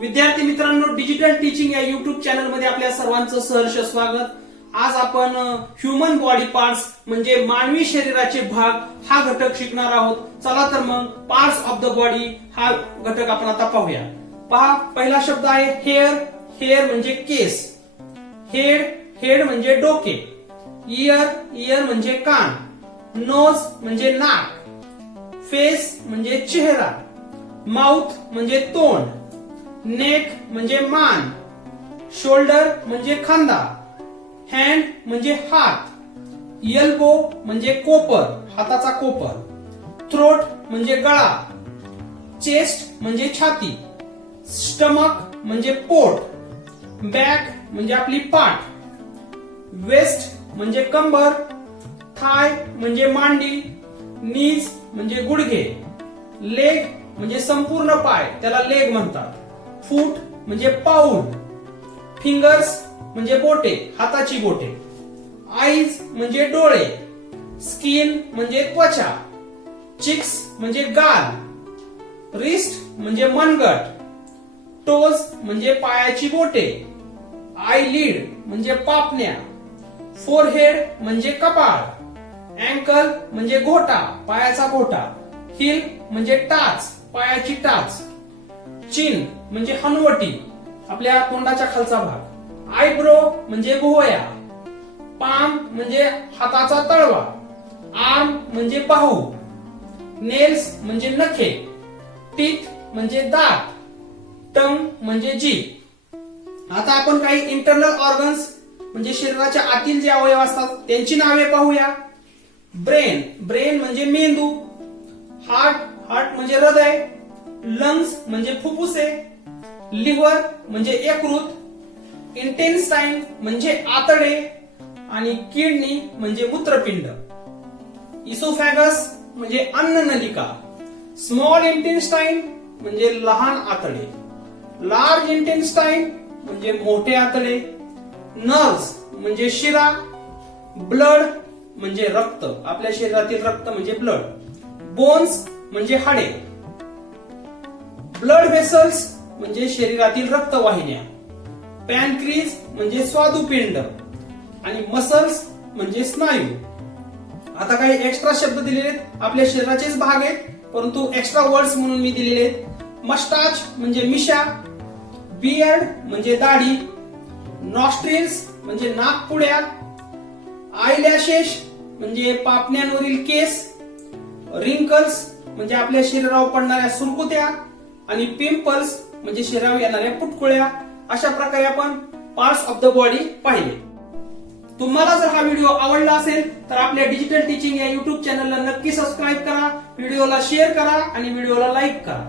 विद्यार्थी मित्रांनो, digital teaching या युट्यूब चॅनल मध्ये आपल्या सर्वांचं सहर्ष स्वागत. आज आपण ह्युमन बॉडी पार्ट्स म्हणजे मानवी शरीराचे भाग हा घटक शिकणार आहोत. चला तर मग पार्ट्स ऑफ द बॉडी हा घटक आपण आता पाहूया. पहा, पहिला शब्द आहे हेअर. हेअर म्हणजे केस. हेड, हेड म्हणजे डोके. इयर, इयर म्हणजे कान. नोज म्हणजे नाक. फेस म्हणजे चेहरा. माउथ म्हणजे तोंड. नेक म्हणजे मान. शोल्डर म्हणजे खांदा. हँड म्हणजे हात. एल्बो म्हणजे कोपर, हाताचा कोपर. थ्रोट म्हणजे गळा. चेस्ट म्हणजे छाती. स्टमक म्हणजे पोट. बॅक म्हणजे आपली पाठ. वेस्ट म्हणजे कंबर. थाय म्हणजे मांडी. नीज म्हणजे गुडघे. लेग म्हणजे संपूर्ण पाय, त्याला लेग म्हणतात. फूट म्हणजे पाऊल. फिंगर्स म्हणजे बोटे, हाताची बोटे. आईज म्हणजे डोळे. स्किन म्हणजे त्वचा. चिक्स म्हणजे गाल. रिस्ट म्हणजे मनगट. टोज म्हणजे पायाची बोटे. आयलिड म्हणजे पापण्या. फोरहेड म्हणजे कपाळ. अँकल म्हणजे घोटा, पायाचा घोटा. हिल म्हणजे टाच, पायाची टाच. चिन म्हणजे हनुवटी, आपल्या तोंडाच्या खालचा भाग. आयब्रो म्हणजे भुवया. पाम म्हणजे हाताचा तळवा. आर्म म्हणजे बाहू. नेल्स म्हणजे नखे. टीथ म्हणजे दात. टंग म्हणजे जीभ. आता आपण काही इंटरनल ऑर्गन्स म्हणजे शरीराच्या आतील जे अवयव असतात त्यांची नावे पाहूया. ब्रेन, ब्रेन म्हणजे मेंदू. हार्ट, हार्ट म्हणजे हृदय. लंग्स म्हणजे फुफ्फुसे. लिव्हर म्हणजे यकृत. इंटेस्टाईन म्हणजे आतडे. आणि किडनी म्हणजे मूत्रपिंड. इसोफॅगस म्हणजे अन्ननलिका. स्मॉल इंटेस्टाईन म्हणजे लहान आतडे. लार्ज इंटेस्टाईन म्हणजे मोठे आतडे. नर्व्स म्हणजे शिरा. ब्लड म्हणजे रक्त, आपल्या शरीरातील रक्त म्हणजे ब्लड. बोन्स म्हणजे हाडे. ब्लड व्हेसल्स म्हणजे शरीरातील रक्तवाहिन्या. पॅनक्रीज म्हणजे स्वादुपिंड. आणि मसल्स म्हणजे स्नायू. आता काही एक्स्ट्रा शब्द दिलेले आहेत, आपल्या शरीराचेच भाग आहेत परंतु एक्स्ट्रा वर्ड्स म्हणून मी दिलेले आहेत. मस्टाच म्हणजे मिशा. बियर्ड म्हणजे दाढी. नॉस्ट्रिल्स म्हणजे नाकपुड्या. आयलॅशेस म्हणजे पापण्यांवरील केस. रिंकल्स म्हणजे आपल्या शरीरावर पडणाऱ्या सुरकुत्या. आणि पिंपल्स म्हणजे शरीरावर येणाऱ्या पुटकुळ्या. अशा प्रकारे आपण पार्ट्स ऑफ द बॉडी पाहिले. तुम्हाला जर हा व्हिडिओ आवडला असेल तर आपल्या डिजिटल टीचिंग या युट्यूब चॅनलला नक्की सबस्क्राईब करा, व्हिडिओला शेअर करा आणि व्हिडिओला लाईक करा.